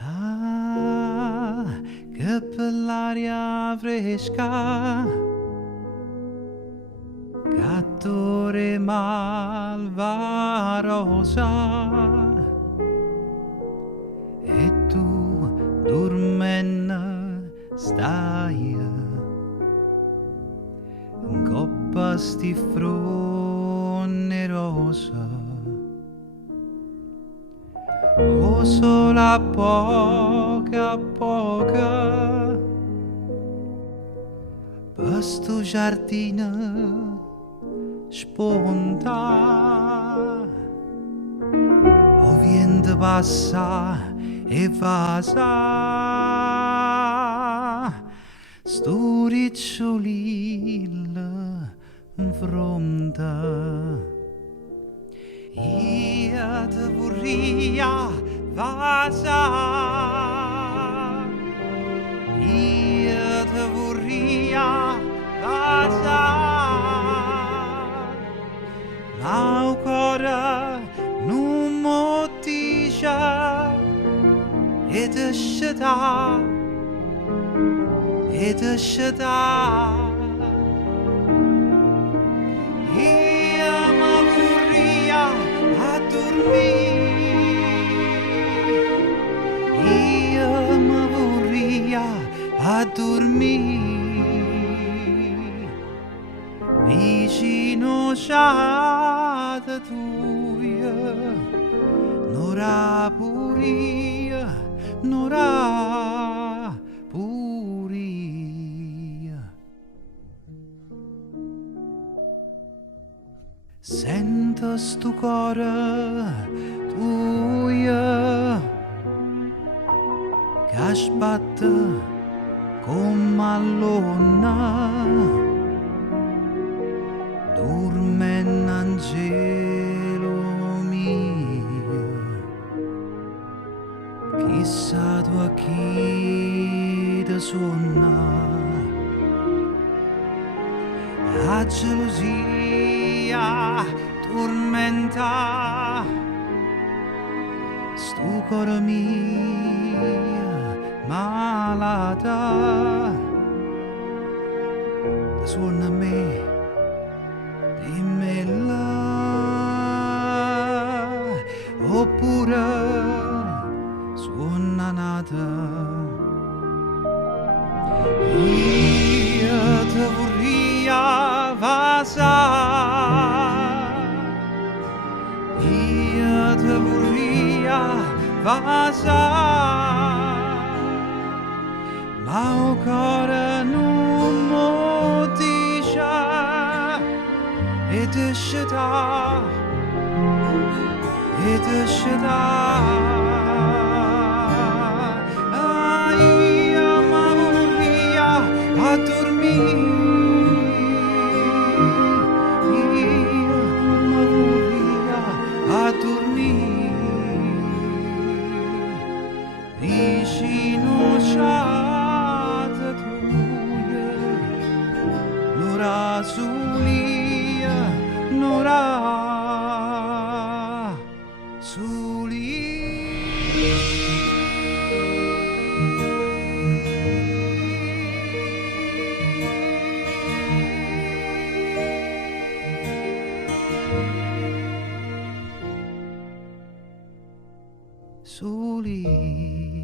Ah, che bell'aria fresca, cattore malvarosa, e tu dormenne stai, in coppa sti fronne rosa. O solo a poca, per sto giardino sponta, o vento passa e passa, sto ricciolino in fronte. Io te vorria vasa, io te vorria vasa, ma il cuore non mi dice ed esceta. Io mi vorria a dormire vicino a tua, n'ora puria, n'ora puria. Sento sto cuore tuo che sbatte come allonna, dorme in angelo mio, chissà tu a chi ti suona, la gelosia tormenta sto cuore mio malata, ti suona a me, dimmela, oppure suona nata. Io te vorria vasa, io te vorria vasa, ma il cuore non mi dice ed esceta. Io mi vorria a dormire, io mi vorria a dormire vicino a n'ora solia, n'ora solia. Soli.